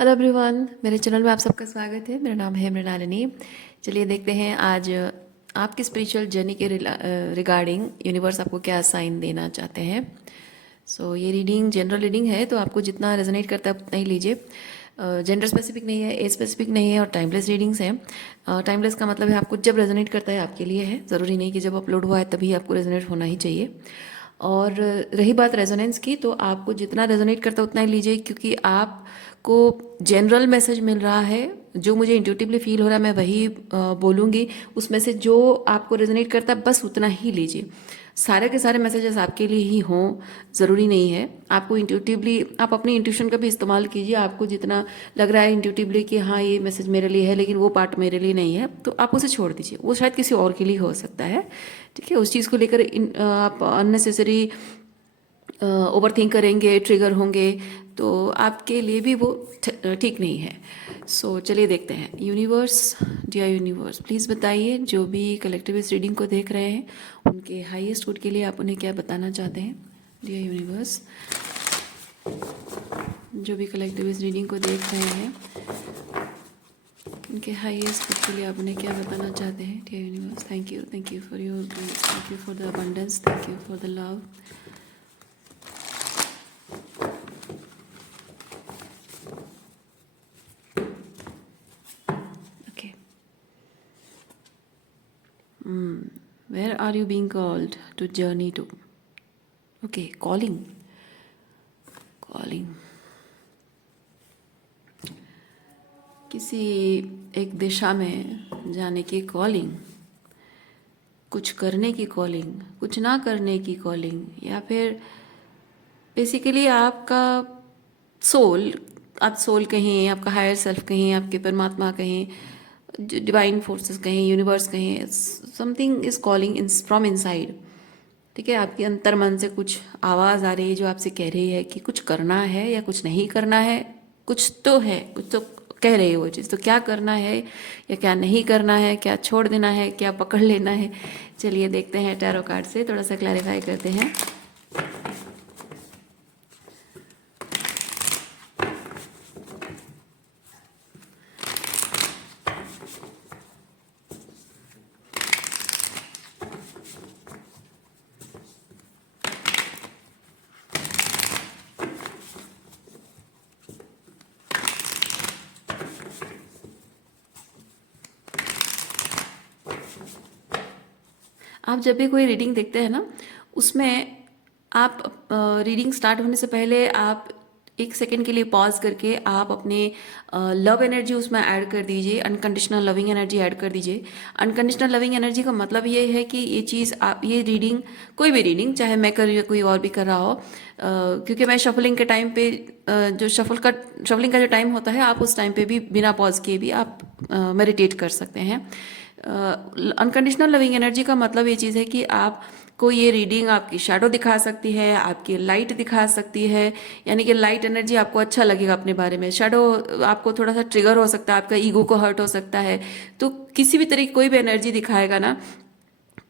Hello everyone, मेरे channel में आप सबका स्वागत है। मेरा नाम है मृणालिनी। चलिए देखते हैं आज आपकी स्पिरिचुअल जर्नी के रिगार्डिंग यूनिवर्स आपको क्या साइन देना चाहते हैं। ये रीडिंग जनरल रीडिंग है, तो आपको जितना रेजोनेट करता है उतना ही लीजिए। जेंडर स्पेसिफिक नहीं है, एज स्पेसिफिक नहीं है और टाइमलेस रीडिंग्स हैं। टाइमलेस का मतलब है आपको जब रेजोनेट करता है आपके लिए है, ज़रूरी नहीं कि जब अपलोड हुआ है तभी आपको रेजोनेट होना ही चाहिए। और रही बात रेजोनेंस की, तो आपको जितना रेजोनेट करता है उतना ही लीजिए, क्योंकि आपको जनरल मैसेज मिल रहा है। जो मुझे इंट्यूटिवली फील हो रहा है मैं वही बोलूँगी। उसमें से जो आपको रेजोनेट करता है बस उतना ही लीजिए। सारे के सारे मैसेजेस आपके लिए ही हों ज़रूरी नहीं है। आपको इंट्यूटिवली आप अपनी इंट्यूशन का भी इस्तेमाल कीजिए। आपको जितना लग रहा है इंट्यूटिवली कि हाँ ये मैसेज मेरे लिए है, लेकिन वो पार्ट मेरे लिए नहीं है, तो आप उसे छोड़ दीजिए। वो शायद किसी और के लिए हो सकता है। ठीक है, उस चीज़ को लेकर आप अननेसेसरी ओवर थिंक करेंगे, ट्रिगर होंगे, तो आपके लिए भी वो ठीक नहीं है। चलिए देखते हैं। यूनिवर्स, डियर यूनिवर्स, प्लीज़ बताइए जो भी कलेक्टिव इस रीडिंग को देख रहे हैं उनके हाईएस्ट गुड के लिए आप उन्हें क्या बताना चाहते हैं। डियर यूनिवर्स, जो भी कलेक्टिव इस रीडिंग को देख रहे हैं उनके हाईएस्ट गुड के लिए आप उन्हें क्या बताना चाहते हैं। Dear universe, thank you for your grace, thank you for the abundance, thank you for the love. Okay. Where are you being called to journey to? Okay, calling. Calling. किसी एक दिशा में जाने की कॉलिंग, कुछ करने की कॉलिंग, कुछ ना करने की कॉलिंग, या फिर बेसिकली आपका सोल, आप सोल कहें, आपका हायर सेल्फ कहें, आपके परमात्मा कहें, डिवाइन फोर्सेस कहें, यूनिवर्स कहें, something is calling in from inside. ठीक है, आपके अंतर मन से कुछ आवाज़ आ रही है जो आपसे कह रही है कि कुछ करना है या कुछ नहीं करना है। कुछ तो है, कुछ तो कह रही है वो चीज़। तो क्या करना है या क्या नहीं करना है, क्या छोड़ देना है, क्या पकड़ लेना है, चलिए देखते हैं। टैरो कार्ड से थोड़ा सा क्लैरिफाई करते हैं। आप जब भी कोई रीडिंग देखते हैं ना, उसमें आप रीडिंग स्टार्ट होने से पहले आप एक सेकेंड के लिए पॉज करके आप अपने लव एनर्जी उसमें ऐड कर दीजिए। अनकंडीशनल लविंग एनर्जी ऐड कर दीजिए। अनकंडीशनल लविंग एनर्जी का मतलब ये है कि ये चीज़ आप, ये रीडिंग, कोई भी रीडिंग, चाहे मैं कर रही हूँ कोई और भी कर रहा हो, क्योंकि मैं शफलिंग के टाइम पे जो शफलिंग का जो टाइम होता है, आप उस टाइम पे भी बिना पॉज किए भी आप मेडिटेट कर सकते हैं। अनकंडीशनल लविंग एनर्जी का मतलब ये चीज़ है कि आपको ये रीडिंग आपकी शैडो दिखा सकती है, आपकी लाइट दिखा सकती है। यानी कि लाइट एनर्जी आपको अच्छा लगेगा अपने बारे में, शैडो आपको थोड़ा सा ट्रिगर हो सकता है, आपका ईगो को हर्ट हो सकता है। तो किसी भी तरीके कोई भी एनर्जी दिखाएगा ना,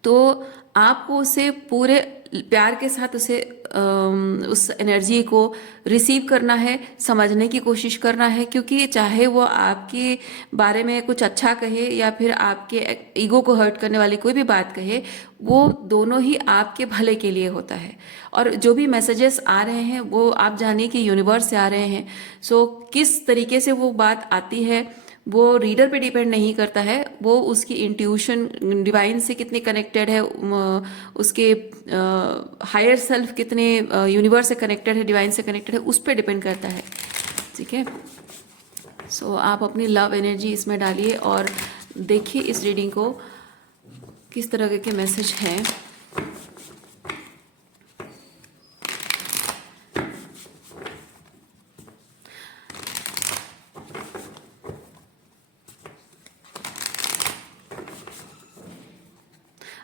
तो आपको उसे पूरे प्यार के साथ उस एनर्जी को रिसीव करना है, समझने की कोशिश करना है। क्योंकि चाहे वो आपके बारे में कुछ अच्छा कहे या फिर आपके ईगो को हर्ट करने वाली कोई भी बात कहे, वो दोनों ही आपके भले के लिए होता है। और जो भी मैसेजेस आ रहे हैं वो आप जानिए कि यूनिवर्स से आ रहे हैं। किस तरीके से वो बात आती है वो रीडर पे डिपेंड नहीं करता है, वो उसकी इंट्यूशन डिवाइन से कितने कनेक्टेड है, उसके हायर सेल्फ कितने यूनिवर्स से कनेक्टेड है, डिवाइन से कनेक्टेड है, उस पर डिपेंड करता है। ठीक है, आप अपनी लव एनर्जी इसमें डालिए और देखिए इस रीडिंग को किस तरह के मैसेज हैं।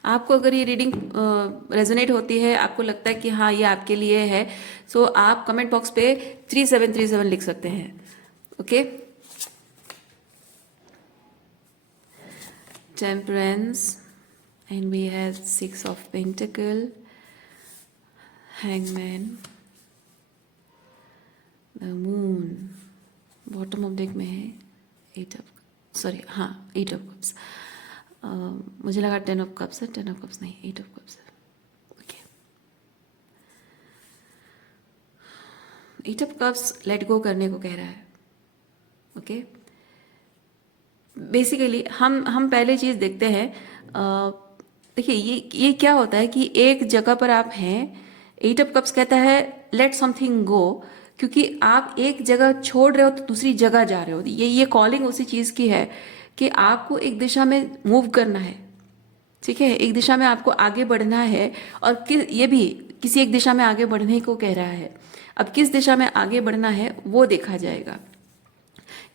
आपको अगर ये रीडिंग रेजोनेट होती है, आपको लगता है कि हाँ ये आपके लिए है, आप कमेंट बॉक्स पे 3737 लिख सकते हैं। Okay, temperance, and we have 6 of pentacle, hangman, the moon, bottom of deck में है एट ऑफ, सॉरी हाँ एट ऑफ कप्स। मुझे लगा 10 ऑफ कप्स है, 10 ऑफ कप्स नहीं, 8 ऑफ कप्स है। Okay, 8 of cups let go करने को कह रहा है। ओके, बेसिकली हम पहले चीज़ देखते हैं। देखिए ये क्या होता है कि एक जगह पर आप हैं, 8 ऑफ कप्स कहता है लेट समथिंग गो, क्योंकि आप एक जगह छोड़ रहे हो तो दूसरी जगह जा रहे हो। ये कॉलिंग उसी चीज़ की है कि आपको एक दिशा में मूव करना है, ठीक है, एक दिशा में आपको आगे बढ़ना है। और ये भी किसी एक दिशा में आगे बढ़ने को कह रहा है। अब किस दिशा में आगे बढ़ना है वो देखा जाएगा।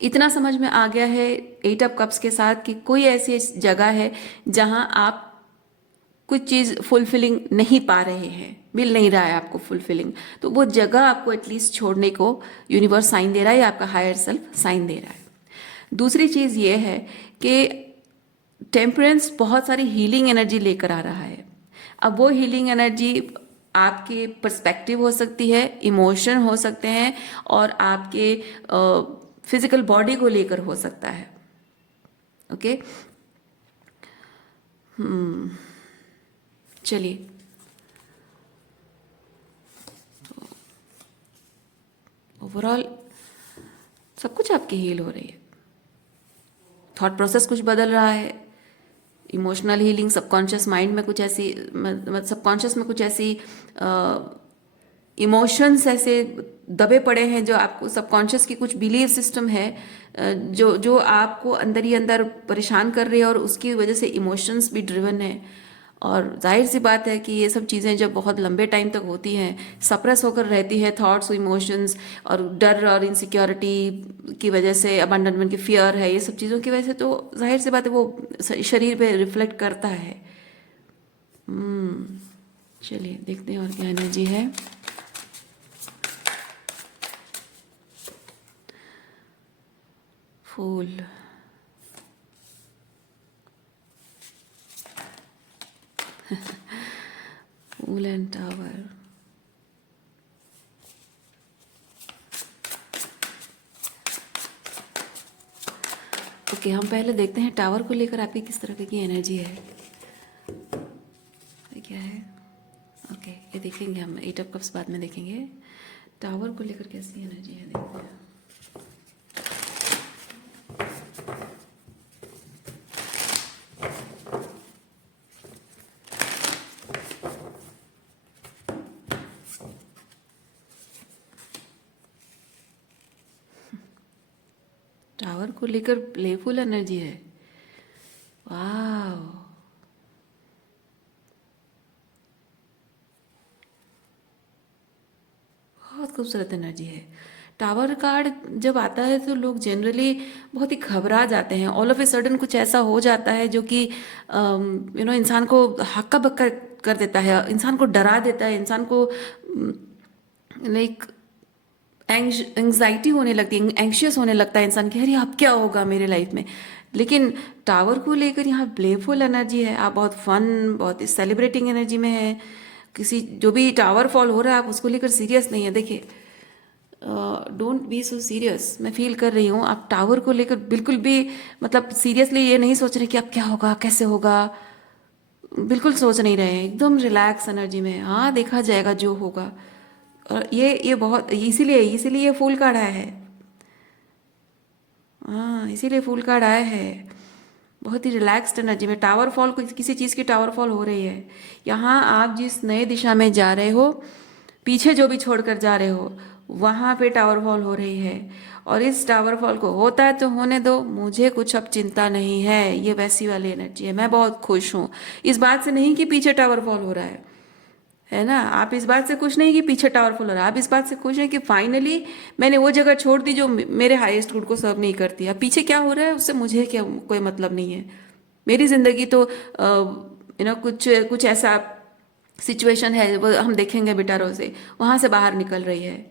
इतना समझ में आ गया है 8 ऑफ कप्स के साथ कि कोई ऐसी जगह है जहां आप कुछ चीज़ फुलफिलिंग नहीं पा रहे हैं, मिल नहीं रहा है आपको फुलफिलिंग, तो वो जगह आपको एटलीस्ट छोड़ने को यूनिवर्स साइन दे रहा है या आपका हायर सेल्फ साइन दे रहा है। दूसरी चीज़ ये है कि टेम्परेंस बहुत सारी हीलिंग एनर्जी लेकर आ रहा है। अब वो हीलिंग एनर्जी आपके पर्सपेक्टिव हो सकती है, इमोशन हो सकते हैं, और आपके फिजिकल बॉडी को लेकर हो सकता है। ओके, चलिए, तो ओवरऑल सब कुछ आपकी हील हो रही है। थॉट प्रोसेस कुछ बदल रहा है, इमोशनल हीलिंग, सबकॉन्शियस माइंड में कुछ ऐसी, सबकॉन्शियस में कुछ ऐसी इमोशंस ऐसे दबे पड़े हैं जो आपको, सबकॉन्शियस की कुछ बिलीव सिस्टम है जो आपको अंदर ही अंदर परेशान कर रही है, और उसकी वजह से इमोशंस भी ड्रिवन है। और जाहिर सी बात है कि ये सब चीज़ें जब बहुत लंबे टाइम तक होती हैं, सप्रेस होकर रहती है थॉट्स, इमोशंस, और डर और इनसिक्योरिटी की वजह से, अबंडनमेंट की फियर है, ये सब चीज़ों की वजह से, तो जाहिर सी बात है वो शरीर पे रिफ्लेक्ट करता है। चलिए देखते हैं और क्या एनर्जी है। फूल, फूल एंड टावर। ओके, हम पहले देखते हैं टावर को लेकर आपकी किस तरह की एनर्जी है। ये क्या है? ओके, ये देखेंगे हम, 8 ऑफ कप्स बाद में देखेंगे। टावर को लेकर कैसी एनर्जी है देखते हैं। टावर को लेकर प्लेफुल एनर्जी है। वाह, बहुत खूबसूरत एनर्जी है। टावर कार्ड जब आता है तो लोग जनरली बहुत ही घबरा जाते हैं। ऑल ऑफ ए सडन कुछ ऐसा हो जाता है जो कि इंसान को हक्का बक्का कर देता है, इंसान को डरा देता है, इंसान को लाइक एंग्जाइटी होने लगती है, एंग्शियस होने लगता है इंसान कि अरे अब क्या होगा मेरे लाइफ में। लेकिन टावर को लेकर यहाँ प्लेफुल एनर्जी है, आप बहुत फन, बहुत सेलिब्रेटिंग एनर्जी में है। किसी जो भी टावर फॉल हो रहा है आप उसको लेकर सीरियस नहीं है। देखिए, डोंट बी सो सीरियस, मैं फील कर रही हूँ आप टावर को लेकर बिल्कुल भी, मतलब सीरियसली ये नहीं सोच रहे कि अब क्या होगा, कैसे होगा, बिल्कुल सोच नहीं रहे हैं, एकदम रिलैक्स एनर्जी में। हाँ, देखा जाएगा जो होगा। और ये बहुत, इसीलिए ये फूल कार्ड आया है। हाँ, इसीलिए फूल कार्ड आया है। बहुत ही रिलैक्स्ड एनर्जी में टावर फॉल, किसी चीज़ की टावर फॉल हो रही है। यहाँ आप जिस नए दिशा में जा रहे हो, पीछे जो भी छोड़कर जा रहे हो, वहाँ पे टावर फॉल हो रही है। और इस टावर फॉल को होता है तो होने दो, मुझे कुछ अब चिंता नहीं है, ये वैसी वाली एनर्जी है। मैं बहुत खुश हूँ इस बात से, नहीं कि पीछे टावर फॉल हो रहा है ना। आप इस बात से खुश नहीं कि पीछे टावर फॉल हो रहा है, आप इस बात से खुश हैं कि फाइनली मैंने वो जगह छोड़ दी जो मेरे हाईएस्ट गुड को सर्व नहीं करती। अब पीछे क्या हो रहा है उससे मुझे क्या, कोई मतलब नहीं है। मेरी जिंदगी तो कुछ कुछ ऐसा सिचुएशन है वो हम देखेंगे बिटारो से, वहां से बाहर निकल रही है।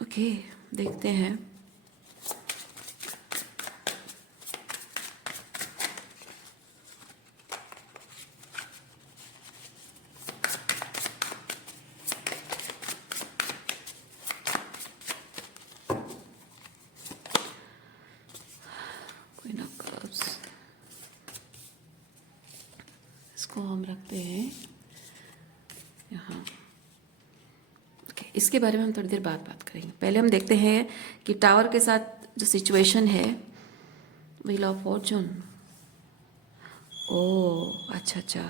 ओके, देखते हैं। इसके बारे में हम थोड़ी देर बाद बात करेंगे। पहले हम देखते हैं कि टावर के साथ जो सिचुएशन है, व्हील ऑफ फॉर्चून। ओह अच्छा अच्छा,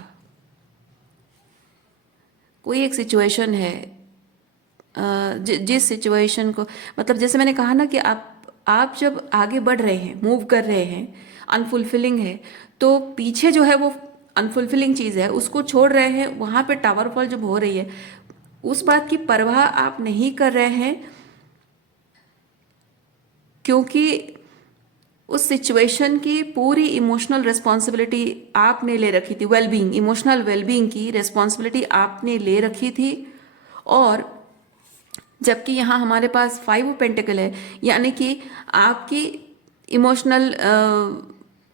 कोई एक सिचुएशन है, जिस सिचुएशन को, मतलब जैसे मैंने कहा ना कि आप जब आगे बढ़ रहे हैं, मूव कर रहे हैं, अनफुलफिलिंग है, तो पीछे जो है वो अनफुलफिलिंग चीज़ है उसको छोड़ रहे हैं, वहाँ पे टावर फॉल जब हो रही है उस बात की परवाह आप नहीं कर रहे हैं, क्योंकि उस सिचुएशन की पूरी इमोशनल रिस्पॉन्सिबिलिटी आपने ले रखी थी। वेलबींग, इमोशनल वेलबींग की रिस्पॉन्सिबिलिटी आपने ले रखी थी। और जबकि यहाँ हमारे पास 5 ऑफ पेंटिकल है, यानी कि आपकी इमोशनल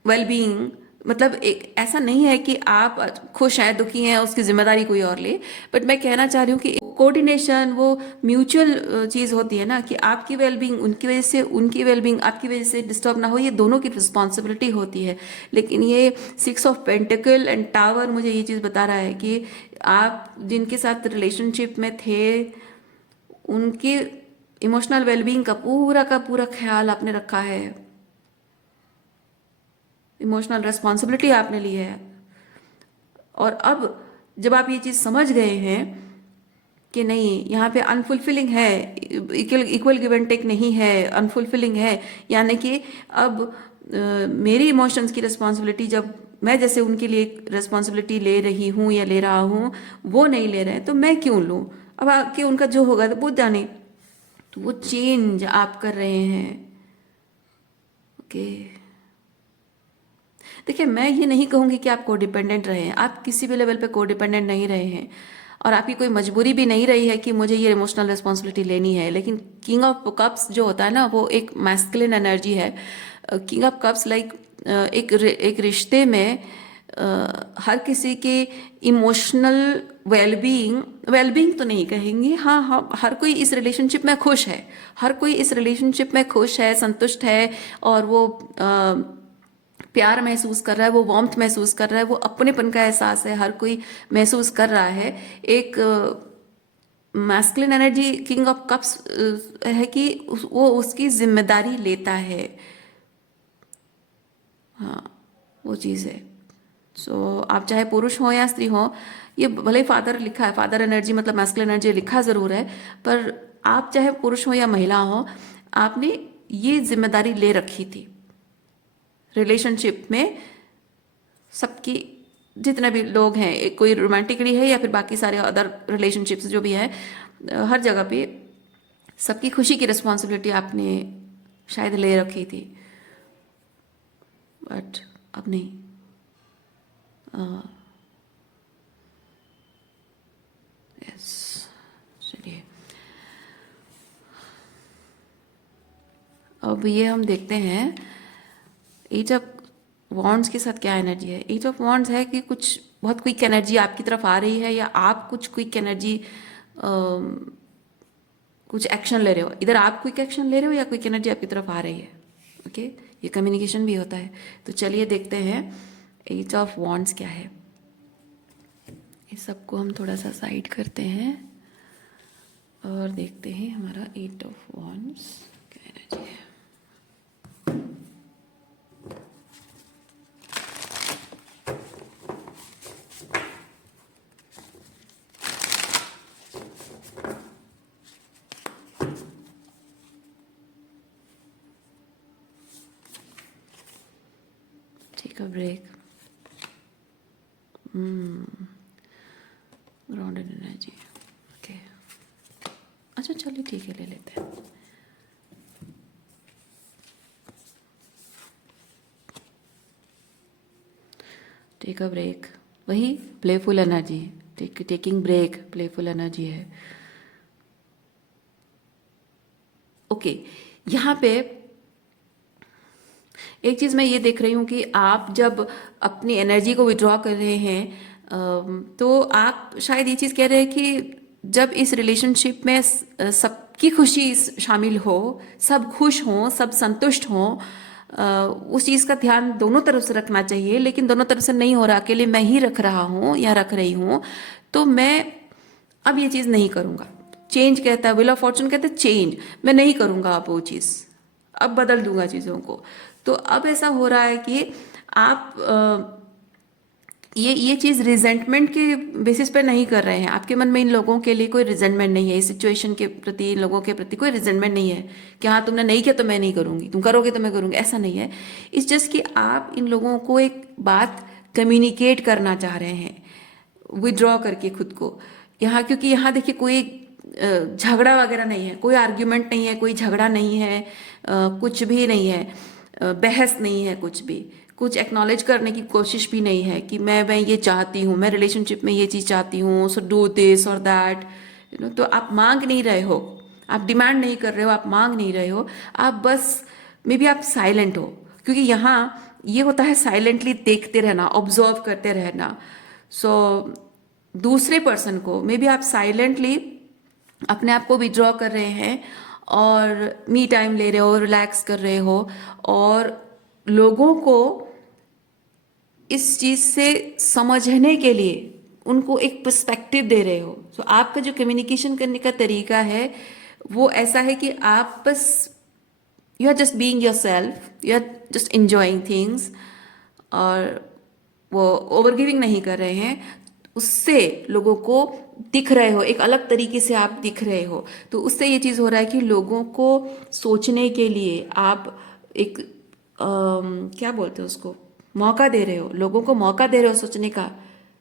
वेलबींग, मतलब एक ऐसा नहीं है कि आप खुश हैं दुखी हैं उसकी जिम्मेदारी कोई और ले, बट मैं कहना चाह रही हूँ कि कोऑर्डिनेशन वो म्यूचुअल चीज़ होती है ना, कि आपकी वेलबींग उनकी वजह से, उनकी वेलबींग आपकी वजह से डिस्टर्ब ना हो, ये दोनों की रिस्पॉन्सिबिलिटी होती है। लेकिन ये 6 ऑफ पेंटिकल एंड टावर मुझे ये चीज़ बता रहा है कि आप जिनके साथ रिलेशनशिप में थे उनकी इमोशनल वेलबींग का पूरा ख्याल आपने रखा है, इमोशनल रिस्पॉन्सिबिलिटी आपने ली है। और अब जब आप ये चीज़ समझ गए हैं कि नहीं यहाँ पे अनफुलफिलिंग है, इक्वल गिव एंड टेक नहीं है, अनफुलफिलिंग है, यानी कि अब मेरी इमोशंस की रिस्पॉन्सिबिलिटी, जब मैं जैसे उनके लिए रिस्पॉन्सिबिलिटी ले रही हूँ या ले रहा हूँ वो नहीं ले रहे हैं, तो मैं क्यों लूँ, अब आके उनका जो होगा तो वो जाने। तो वो चेंज आप कर रहे हैं। ओके, देखिए मैं ये नहीं कहूँगी कि आप कोडिपेंडेंट रहे हैं, आप किसी भी लेवल पे कोडिपेंडेंट नहीं रहे हैं, और आपकी कोई मजबूरी भी नहीं रही है कि मुझे ये इमोशनल रिस्पॉन्सिबिलिटी लेनी है। लेकिन किंग ऑफ कप्स जो होता है ना, वो एक मैस्कुलिन एनर्जी है। किंग ऑफ कप्स लाइक एक रिश्ते में हर किसी की इमोशनल वेलबींग तो नहीं कहेंगे, हाँ हाँ, हर कोई इस रिलेशनशिप में खुश है, हर कोई इस रिलेशनशिप में खुश है, संतुष्ट है, और वो प्यार महसूस कर रहा है, वो वार्मथ महसूस कर रहा है, वो अपनेपन का एहसास है, हर कोई महसूस कर रहा है। एक masculine energy king of cups है कि वो उसकी जिम्मेदारी लेता है। हाँ, वो चीज़ है। सो आप चाहे पुरुष हो या स्त्री हो, ये भले ही फादर लिखा है, फादर एनर्जी मतलब मैस्कुलिन एनर्जी लिखा ज़रूर है, पर आप चाहे पुरुष हो या महिला हो, आपने ये जिम्मेदारी ले रखी थी रिलेशनशिप में। सबकी, जितने भी लोग हैं, कोई रोमांटिकली है या फिर बाकी सारे अदर रिलेशनशिप्स जो भी है, हर जगह पे सबकी खुशी की रिस्पॉन्सिबिलिटी आपने शायद ले रखी थी, बट अब नहीं। यस, चलिए अब ये हम देखते हैं एज ऑफ वॉन्ड्स के साथ क्या एनर्जी है। एज ऑफ वॉन्ड्स है कि कुछ बहुत क्विक एनर्जी आपकी तरफ आ रही है, या आप कुछ क्विक एनर्जी कुछ एक्शन ले रहे हो, इधर आप क्विक एक्शन ले रहे हो या क्विक एनर्जी आपकी तरफ आ रही है। ओके, ये कम्युनिकेशन भी होता है। तो चलिए देखते हैं एज ऑफ वॉन्ड्स क्या है। इस सबको हम थोड़ा सा साइड करते हैं और देखते हैं हमारा एट ऑफ वॉन्ड्स क्या एनर्जी है। Take a break. Grounded energy. Okay, अच्छा चलिए ठीक है, ले लेते हैं। टेक अ ब्रेक, वही playful energy, taking break playful energy है। ओके, यहाँ पे एक चीज़ मैं ये देख रही हूँ कि आप जब अपनी एनर्जी को विड्रॉ कर रहे हैं, तो आप शायद ये चीज़ कह रहे हैं कि जब इस रिलेशनशिप में सबकी खुशी शामिल हो, सब खुश हों, सब संतुष्ट हों, उस चीज़ का ध्यान दोनों तरफ से रखना चाहिए। लेकिन दोनों तरफ से नहीं हो रहा, अकेले मैं ही रख रहा हूँ या रख रही हूँ, तो मैं अब ये चीज़ नहीं करूँगा। चेंज कहता है, विल ऑफ फॉर्चून कहता है चेंज, मैं नहीं करूँगा अब वो चीज़, अब बदल दूंगा चीज़ों को। तो अब ऐसा हो रहा है कि आप ये चीज़ रिजेंटमेंट के बेसिस पे नहीं कर रहे हैं। आपके मन में इन लोगों के लिए कोई रिजेंटमेंट नहीं है, इस सिचुएशन के प्रति, इन लोगों के प्रति कोई रिजेंटमेंट नहीं है कि हाँ तुमने नहीं किया तो मैं नहीं करूँगी, तुम करोगे तो मैं करूँगी, ऐसा नहीं है। इट्स जस्ट कि आप इन लोगों को एक बात कम्युनिकेट करना चाह रहे हैं, विड्रॉ करके खुद को यहाँ, क्योंकि यहाँ देखिए कोई झगड़ा वगैरह नहीं है, कोई आर्ग्यूमेंट नहीं है, कोई झगड़ा नहीं है, कुछ भी नहीं है, बहस नहीं है, कुछ भी, कुछ एक्नॉलेज करने की कोशिश भी नहीं है कि मैं ये चाहती हूँ, मैं रिलेशनशिप में ये चीज़ चाहती हूँ, सो डू दिस और दैट, तो आप मांग नहीं रहे हो, आप डिमांड नहीं कर रहे हो, आप मांग नहीं रहे हो, आप बस मे बी आप साइलेंट हो, क्योंकि यहाँ ये होता है साइलेंटली देखते रहना, ऑब्जर्व करते रहना। सो दूसरे पर्सन को मे बी आप साइलेंटली अपने आप को विड्रॉ कर रहे हैं और मी टाइम ले रहे हो, रिलैक्स कर रहे हो, और लोगों को इस चीज़ से समझने के लिए उनको एक पर्सपेक्टिव दे रहे हो। तो आपका जो कम्युनिकेशन करने का तरीका है वो ऐसा है कि आप बस you are just being yourself, you are just enjoying things, और वो ओवर गिविंग नहीं कर रहे हैं, उससे लोगों को दिख रहे हो, एक अलग तरीके से आप दिख रहे हो। तो उससे ये चीज़ हो रहा है कि लोगों को सोचने के लिए आप एक क्या बोलते हैं उसको, मौका दे रहे हो, लोगों को मौका दे रहे हो सोचने का।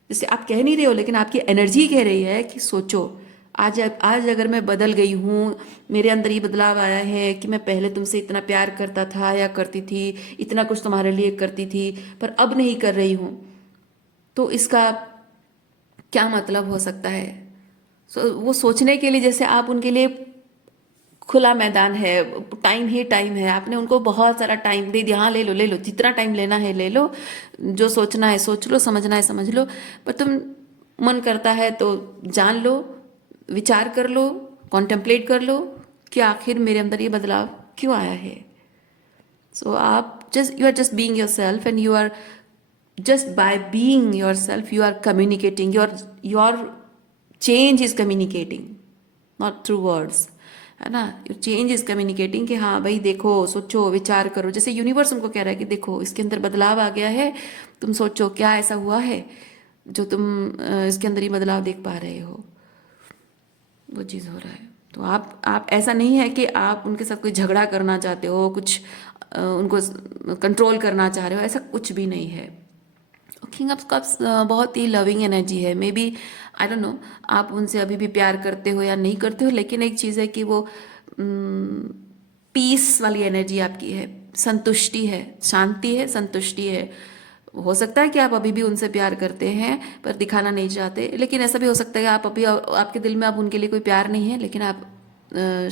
जैसे आप कह नहीं रहे हो लेकिन आपकी एनर्जी कह रही है कि सोचो, आज अगर मैं बदल गई हूँ, मेरे अंदर ये बदलाव आया है कि मैं पहले तुमसे इतना प्यार करता था या करती थी, इतना कुछ तुम्हारे लिए करती थी, पर अब नहीं कर रही हूँ, तो इसका क्या मतलब हो सकता है। वो सोचने के लिए जैसे आप उनके लिए खुला मैदान है, टाइम ही टाइम है, आपने उनको बहुत सारा टाइम दे दिया, हाँ ले लो ले लो, जितना टाइम लेना है ले लो, जो सोचना है सोच लो, समझना है समझ लो, पर तुम मन करता है तो जान लो, विचार कर लो, कॉन्टेम्पलेट कर लो कि आखिर मेरे अंदर ये बदलाव क्यों आया है। सो आप just you are just being yourself, and you are just by being yourself you are communicating, your change is communicating, not through words, है ना। your change is communicating कि हाँ भाई देखो, सोचो, विचार करो, जैसे यूनिवर्स उनको कह रहा है कि देखो इसके अंदर बदलाव आ गया है, तुम सोचो क्या ऐसा हुआ है जो तुम इसके अंदर ही बदलाव देख पा रहे हो, वो चीज़ हो रहा है। तो आप ऐसा नहीं है कि आप उनके साथ कोई झगड़ा करना चाहते हो, कुछ उनको कंट्रोल करना चाह रहे हो, ऐसा कुछ भी नहीं है। किंग ऑफ कप्स बहुत ही लविंग एनर्जी है, maybe I don't know आप उनसे अभी भी प्यार करते हो या नहीं करते हो, लेकिन एक चीज़ है कि वो पीस वाली एनर्जी आपकी है, संतुष्टि है, शांति है, संतुष्टि है। हो सकता है कि आप अभी भी उनसे प्यार करते हैं पर दिखाना नहीं चाहते, लेकिन ऐसा भी हो सकता है कि आप अभी आपके दिल में अब उनके लिए कोई प्यार नहीं है, लेकिन आप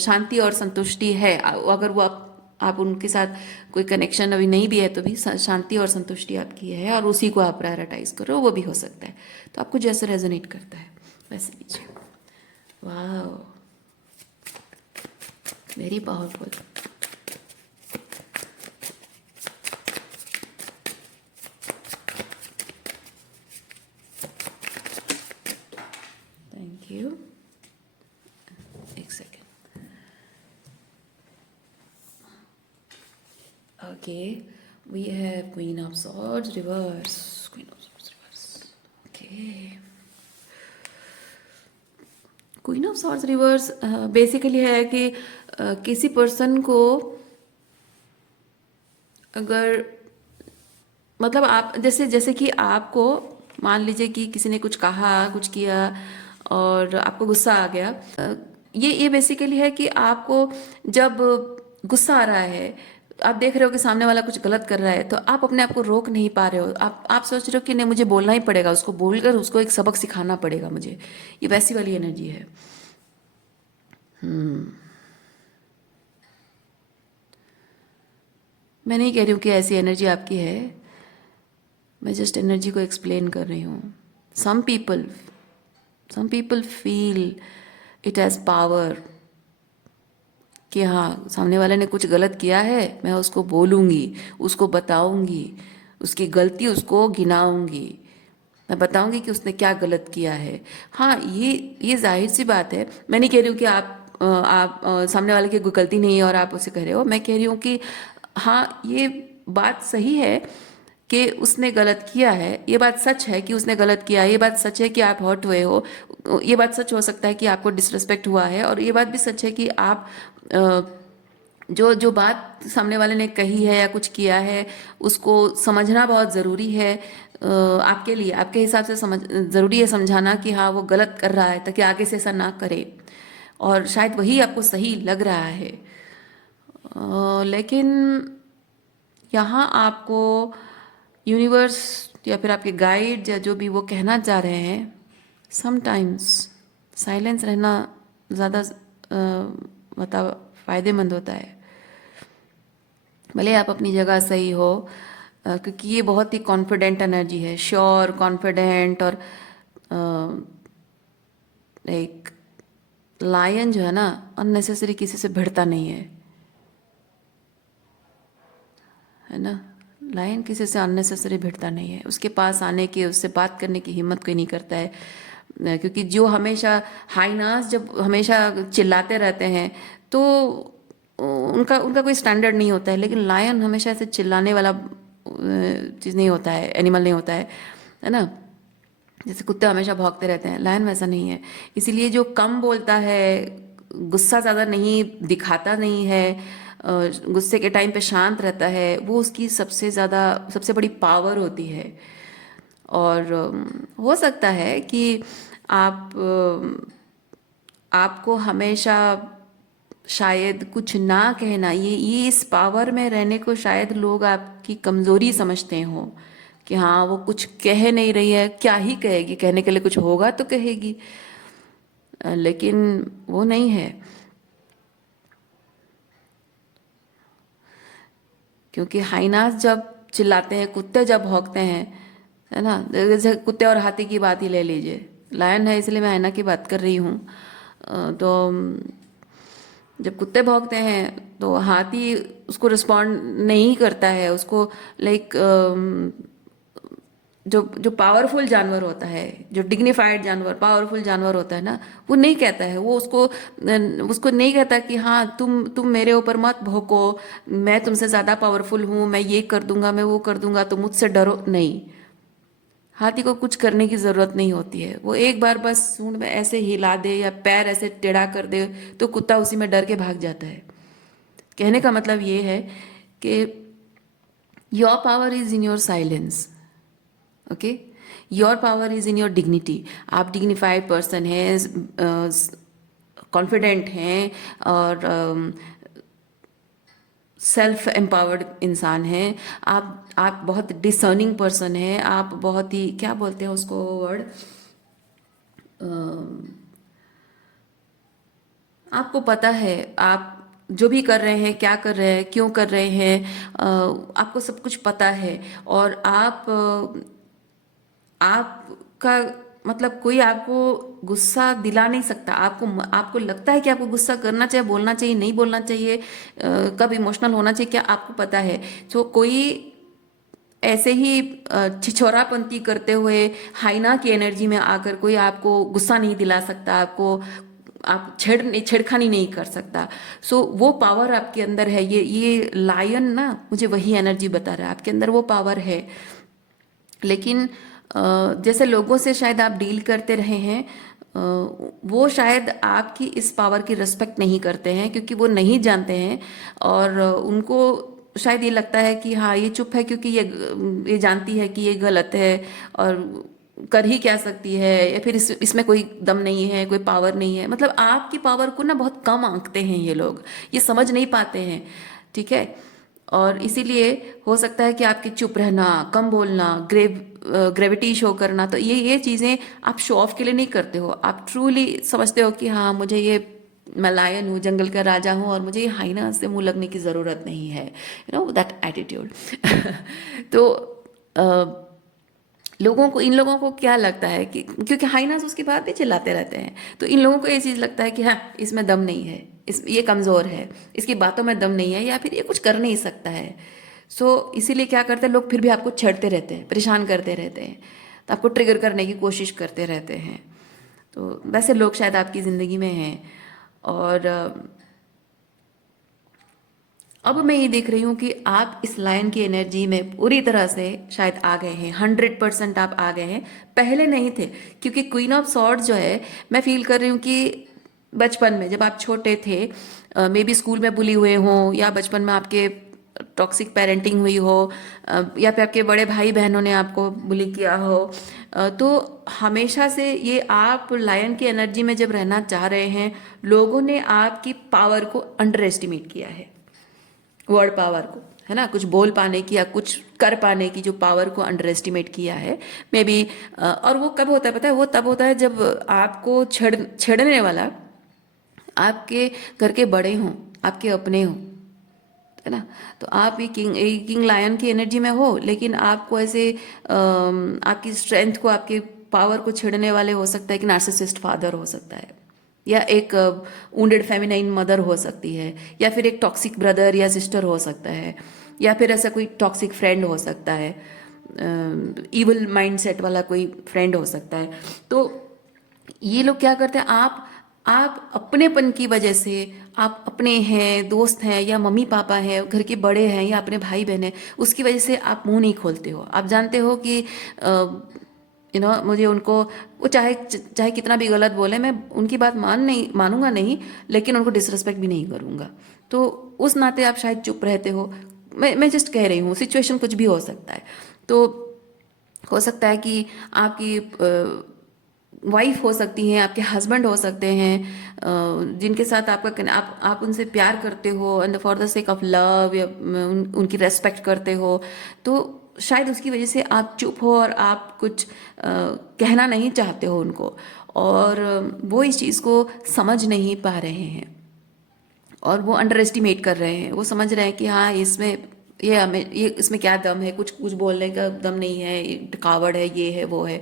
शांति और संतुष्टि है। अगर वो आप उनके साथ कोई कनेक्शन अभी नहीं भी है तो भी शांति और संतुष्टि आपकी है, और उसी को आप प्रायोरिटाइज करो, वो भी हो सकता है। तो आपको जैसे रेजोनेट करता है वैसे लीजिए। वाह, वेरी पावरफुल। थैंक यू, एक second. Okay, we have Queen of Swords reverse. Queen of Swords reverse. Okay. Queen of Swords reverse basically है कि किसी पर्सन को अगर मतलब आप जैसे जैसे कि आपको मान लीजिए कि किसी ने कुछ कहा, कुछ किया और आपको गुस्सा आ गया, ये बेसिकली है कि आपको जब गुस्सा आ रहा है, आप देख रहे हो कि सामने वाला कुछ गलत कर रहा है, तो आप अपने आप को रोक नहीं पा रहे हो, आप सोच रहे हो कि नहीं मुझे बोलना ही पड़ेगा, उसको बोलकर उसको एक सबक सिखाना पड़ेगा मुझे, ये वैसी वाली एनर्जी है। मैं नहीं कह रही हूँ कि ऐसी एनर्जी आपकी है, मैं जस्ट एनर्जी को एक्सप्लेन कर रही हूँ। Some people feel it has power कि हाँ सामने वाले ने कुछ गलत किया है, मैं उसको बोलूँगी, उसको बताऊँगी, उसकी गलती उसको गिनाऊँगी, मैं बताऊंगी कि उसने क्या गलत किया है। हाँ, ये जाहिर सी बात है। मैं नहीं कह रही हूँ कि सामने वाले की कोई गलती नहीं है और आप उसे कह रहे हो। मैं कह रही हूँ कि हाँ, ये बात सही है कि उसने गलत किया है। ये बात सच है कि उसने गलत किया है। ये बात सच है कि आप हर्ट हुए हो। ये बात सच हो सकता है कि आपको डिसरिस्पेक्ट हुआ है, और ये बात भी सच है कि आप अ, जो जो बात सामने वाले ने कही है या कुछ किया है, उसको समझना बहुत ज़रूरी है। आपके लिए, आपके हिसाब से समझ ज़रूरी है समझाना कि हाँ वो गलत कर रहा है, ताकि आगे से ऐसा ना करे। और शायद वही आपको सही लग रहा है। लेकिन यहाँ आपको यूनिवर्स या फिर आपके गाइड या जो भी वो कहना चाह रहे हैं, समटाइम्स साइलेंस रहना ज़्यादा मतलब फ़ायदेमंद होता है। भले आप अपनी जगह सही हो, क्योंकि ये बहुत ही कॉन्फिडेंट एनर्जी है, श्योर, कॉन्फिडेंट। और एक लायन जो है ना, अननेसेसरी किसी से भिड़ता नहीं है ना। लायन किसी से अननेसेसरी भिड़ता नहीं है। उसके पास आने की, उससे बात करने की हिम्मत कोई नहीं करता है। क्योंकि जो हमेशा हाइनास जब हमेशा चिल्लाते रहते हैं, तो उनका उनका कोई स्टैंडर्ड नहीं होता है। लेकिन लायन हमेशा ऐसे चिल्लाने वाला चीज़ नहीं होता है, एनिमल नहीं होता है ना। जैसे कुत्ते हमेशा भौंकते रहते हैं, लायन वैसा नहीं है। इसीलिए जो कम बोलता है, गुस्सा ज़्यादा नहीं दिखाता नहीं है, गुस्से के टाइम पे शांत रहता है, वो उसकी सबसे बड़ी पावर होती है। और हो सकता है कि आपको हमेशा शायद कुछ ना कहना, ये इस पावर में रहने को शायद लोग आपकी कमज़ोरी समझते हो, कि हाँ वो कुछ कह नहीं रही है, क्या ही कहेगी, कहने के लिए कुछ होगा तो कहेगी। लेकिन वो नहीं है। क्योंकि हाइनास जब चिल्लाते हैं, कुत्ते जब भौंकते हैं, है ना, जैसे कुत्ते और हाथी की बात ही ले लीजिए। लायन है इसलिए मैं हाइना की बात कर रही हूँ। तो जब कुत्ते भौंकते हैं तो हाथी उसको रिस्पॉन्ड नहीं करता है, उसको लाइक जो जो पावरफुल जानवर होता है, जो डिग्निफाइड जानवर, पावरफुल जानवर होता है ना, वो नहीं कहता है, वो उसको नहीं कहता कि हाँ तुम मेरे ऊपर मत भौंको, मैं तुमसे ज़्यादा पावरफुल हूँ, मैं ये कर दूंगा, मैं वो कर दूंगा, तो मुझसे डरो नहीं। हाथी को कुछ करने की ज़रूरत नहीं होती है। वो एक बार बस सूंड में ऐसे हिला दे या पैर ऐसे टेढ़ा कर दे, तो कुत्ता उसी में डर के भाग जाता है। कहने का मतलब ये है कि your power is in your silence. Okay, your power is in your dignity. आप डिग्निफाइड पर्सन हैं, कॉन्फिडेंट हैं, और सेल्फ एम्पावर्ड इंसान हैं। आप बहुत डिसर्निंग पर्सन हैं। आप बहुत ही, क्या बोलते हैं उसको वर्ड, आपको पता है आप जो भी कर रहे हैं, क्या कर रहे हैं, क्यों कर रहे हैं, आपको सब कुछ पता है। और आपका मतलब कोई आपको गुस्सा दिला नहीं सकता। आपको लगता है कि आपको गुस्सा करना चाहिए, बोलना चाहिए, नहीं बोलना चाहिए, कब इमोशनल होना चाहिए, क्या आपको पता है। तो कोई ऐसे ही छिछोरापंती करते हुए हाइना की एनर्जी में आकर कोई आपको गुस्सा नहीं दिला सकता, आप छेड़खानी नहीं कर सकता। सो वो पावर आपके अंदर है। ये लायन ना मुझे वही एनर्जी बता रहा है, आपके अंदर वो पावर है। लेकिन जैसे लोगों से शायद आप डील करते रहे हैं, वो शायद आपकी इस पावर की रिस्पेक्ट नहीं करते हैं, क्योंकि वो नहीं जानते हैं। और उनको शायद ये लगता है कि हाँ ये चुप है क्योंकि ये जानती है कि ये गलत है, और कर ही क्या सकती है, या फिर इसमें कोई दम नहीं है, कोई पावर नहीं है। मतलब आपकी पावर को ना बहुत कम आंकते हैं ये लोग, ये समझ नहीं पाते हैं। ठीक है। और इसीलिए हो सकता है कि आपकी चुप रहना, कम बोलना, ग्रेविटी शो करना, तो ये चीज़ें आप शो ऑफ के लिए नहीं करते हो। आप ट्रूली समझते हो कि हाँ मुझे ये, मैं लायन हूँ, जंगल का राजा हूँ, और मुझे ये हाइना से मुंह लगने की ज़रूरत नहीं है, यू नो दैट एटीट्यूड। तो इन लोगों को क्या लगता है कि क्योंकि हाइनास उसकी बात भी चिल्लाते रहते हैं, तो इन लोगों को ये चीज़ लगता है कि हाँ इसमें दम नहीं है, ये कमज़ोर है, इसकी बातों में दम नहीं है, या फिर ये कुछ कर नहीं सकता है। इसीलिए क्या करते हैं लोग, फिर भी आपको छेड़ते रहते हैं, परेशान करते रहते हैं। तो आपको ट्रिगर करने की कोशिश करते रहते हैं। तो वैसे लोग शायद आपकी ज़िंदगी में हैं। और अब मैं ये देख रही हूँ कि आप इस लायन की एनर्जी में पूरी तरह से शायद आ गए हैं, 100% आप आ गए हैं, पहले नहीं थे। क्योंकि क्वीन ऑफ सॉर्ड्स जो है, मैं फील कर रही हूँ कि बचपन में जब आप छोटे थे, मे बी स्कूल में बुली हुए हों, या बचपन में आपके टॉक्सिक पेरेंटिंग हुई हो, या फिर आपके बड़े भाई बहनों ने आपको बुली किया हो, तो हमेशा से ये आप लायन की एनर्जी में जब रहना चाह रहे हैं, लोगों ने आपकी पावर को अंडर एस्टिमेट किया है, वर्ड पावर को, है ना, कुछ बोल पाने की या कुछ कर पाने की जो पावर को अंडर एस्टिमेट किया है, मे बी। और वो कब होता है पता है? वो तब होता है जब आपको छेड़ने वाला आपके घर के बड़े हों, आपके अपने हों, है ना। तो आप ये किंग लायन की एनर्जी में हो, लेकिन आपको ऐसे आपकी स्ट्रेंथ को, आपके पावर को छेड़ने वाले, हो सकता है कि नार्सिसिस्ट फादर हो सकता है, या एक वुंडेड फेमिनाइन मदर हो सकती है, या फिर एक टॉक्सिक ब्रदर या सिस्टर हो सकता है, या फिर ऐसा कोई टॉक्सिक फ्रेंड हो सकता है, इवल माइंडसेट वाला कोई फ्रेंड हो सकता है। तो ये लोग क्या करते हैं, आप अपनेपन की वजह से, आप अपने हैं, दोस्त हैं, या मम्मी पापा हैं, घर के बड़े हैं, या अपने भाई बहन हैं, उसकी वजह से आप मुंह नहीं खोलते हो। आप जानते हो कि मुझे उनको, वो चाहे चाहे कितना भी गलत बोले, मैं उनकी बात मानूंगा नहीं, लेकिन उनको डिसरिस्पेक्ट भी नहीं करूंगा। तो उस नाते आप शायद चुप रहते हो। मैं जस्ट कह रही हूँ, सिचुएशन कुछ भी हो सकता है। तो हो सकता है कि आपकी वाइफ हो सकती हैं, आपके हस्बैंड हो सकते हैं, जिनके साथ आप उनसे प्यार करते हो, and for the sake of love, या उनकी रेस्पेक्ट करते हो। तो शायद उसकी वजह से आप चुप हो, और आप कुछ कहना नहीं चाहते हो उनको, और वो इस चीज़ को समझ नहीं पा रहे हैं, और वो अंडर एस्टिमेट कर रहे हैं। वो समझ रहे हैं कि हाँ, ये इसमें क्या दम है, कुछ कुछ बोलने का दम नहीं है, ये कावड़ है, ये है, वो है।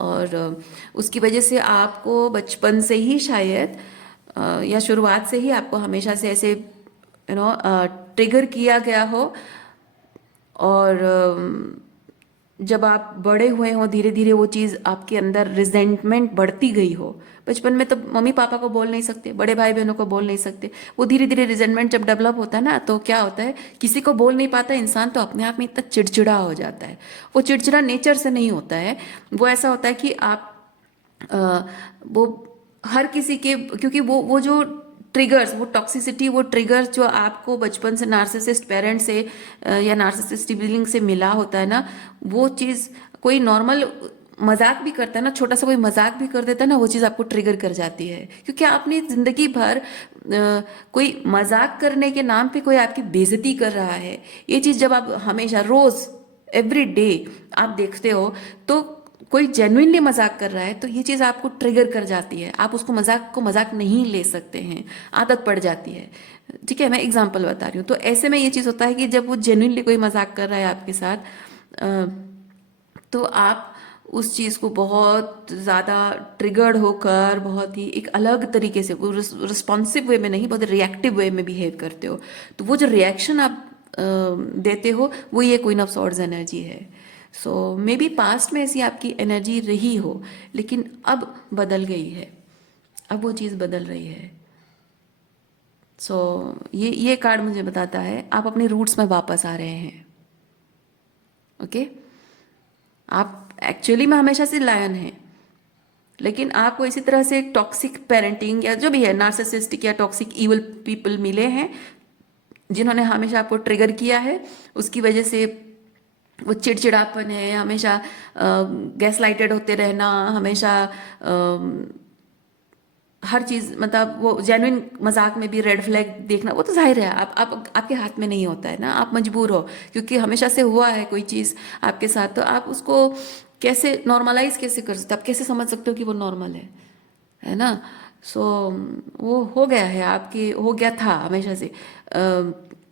और उसकी वजह से आपको बचपन से ही शायद, या शुरुआत से ही आपको हमेशा से ऐसे ट्रिगर किया गया हो। और जब आप बड़े हुए हो, धीरे धीरे वो चीज़ आपके अंदर रिजेंटमेंट बढ़ती गई हो। बचपन में तो मम्मी पापा को बोल नहीं सकते, बड़े भाई बहनों को बोल नहीं सकते। वो धीरे धीरे रिजेंटमेंट जब डेवलप होता है ना, तो क्या होता है, किसी को बोल नहीं पाता इंसान, तो अपने आप में इतना चिड़चिड़ा हो जाता है। वो चिड़चिड़ा नेचर से नहीं होता है, वो ऐसा होता है कि आप वो हर किसी के, क्योंकि वो जो ट्रिगर्स, वो टॉक्सिसिटी, वो ट्रिगर्स जो आपको बचपन से नार्सिसिस्ट पेरेंट से या नार्सिसिस्ट सिबलिंग से मिला होता है ना, वो चीज़ कोई नॉर्मल मजाक भी करता है ना, छोटा सा कोई मजाक भी कर देता है ना, वो चीज़ आपको ट्रिगर कर जाती है। क्योंकि आपने जिंदगी भर कोई मजाक करने के नाम पे कोई आपकी बेइज्जती कर रहा है, ये चीज़ जब आप हमेशा रोज एवरी डे आप देखते हो, तो कोई जेन्युइनली मजाक कर रहा है, तो ये चीज़ आपको ट्रिगर कर जाती है। आप उसको मजाक को मजाक नहीं ले सकते हैं, आदत पड़ जाती है। ठीक है, मैं एग्जांपल बता रही हूँ। तो ऐसे में ये चीज़ होता है कि जब वो जेन्युइनली कोई मजाक कर रहा है आपके साथ, तो आप उस चीज़ को बहुत ज़्यादा ट्रिगर्ड होकर, बहुत ही एक अलग तरीके से, वो रिस्पॉन्सिव वे में नहीं, बहुत रिएक्टिव वे में बिहेव करते हो। तो वो जो रिएक्शन आप देते हो, वो ये क्वीन ऑफ सॉर्ड्स एनर्जी है। सो मे बी पास्ट में ऐसी आपकी एनर्जी रही हो, लेकिन अब बदल गई है, अब वो चीज़ बदल रही है। सो ये कार्ड मुझे बताता है आप अपने रूट्स में वापस आ रहे हैं। ओके, आप एक्चुअली में हमेशा से लायन हैं, लेकिन आपको इसी तरह से टॉक्सिक पेरेंटिंग या जो भी है, नार्सिसिस्टिक या टॉक्सिक इवल पीपल मिले हैं, जिन्होंने हमेशा आपको ट्रिगर किया है। उसकी वजह से वो चिड़चिड़ापन है, हमेशा गैस लाइटेड होते रहना, हमेशा हर चीज़, मतलब वो जेन्युइन मजाक में भी रेड फ्लैग देखना, वो तो जाहिर है आप आपके हाथ में नहीं होता है ना, आप मजबूर हो, क्योंकि हमेशा से हुआ है कोई चीज़ आपके साथ। तो आप उसको कैसे नॉर्मलाइज कैसे कर सकते हो, आप कैसे समझ सकते हो कि वो नॉर्मल है ना। सो वो हो गया है, आपके हो गया था हमेशा से,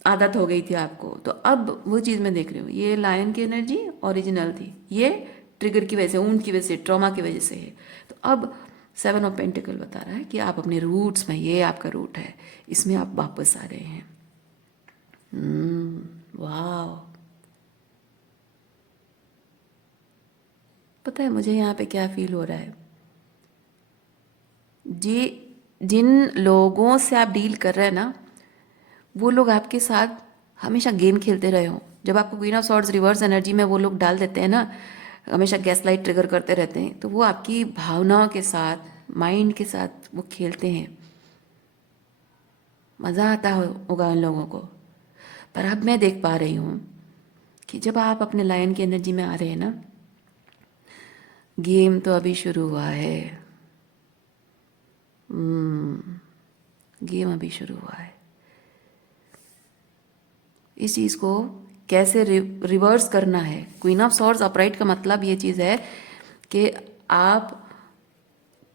आदत हो गई थी आपको। तो अब वो चीज़ मैं देख रही हूँ, ये लायन की एनर्जी ओरिजिनल थी, ये ट्रिगर की वजह से, ऊंट की वजह से, ट्रॉमा की वजह से है। तो अब 7 ऑफ पेंटिकल बता रहा है कि आप अपने रूट्स में, ये आपका रूट है, इसमें आप वापस आ रहे हैं। वाह, पता है मुझे यहाँ पे क्या फील हो रहा है? जी, जिन लोगों से आप डील कर रहे हैं ना, वो लोग आपके साथ हमेशा गेम खेलते रहे हों। जब आपको queen of swords reverse energy में वो लोग डाल देते हैं ना, हमेशा गैस लाइट ट्रिगर करते रहते हैं, तो वो आपकी भावनाओं के साथ, माइंड के साथ वो खेलते हैं। मज़ा आता होगा उन लोगों को। पर अब मैं देख पा रही हूँ कि जब आप अपने लायन की एनर्जी में आ रहे हैं ना, गेम तो अभी शुरू हुआ है। गेम अभी शुरू हुआ है। इस चीज़ को कैसे रिवर्स करना है? क्वीन ऑफ सॉर्ड्स अपराइट का मतलब ये चीज़ है कि आप,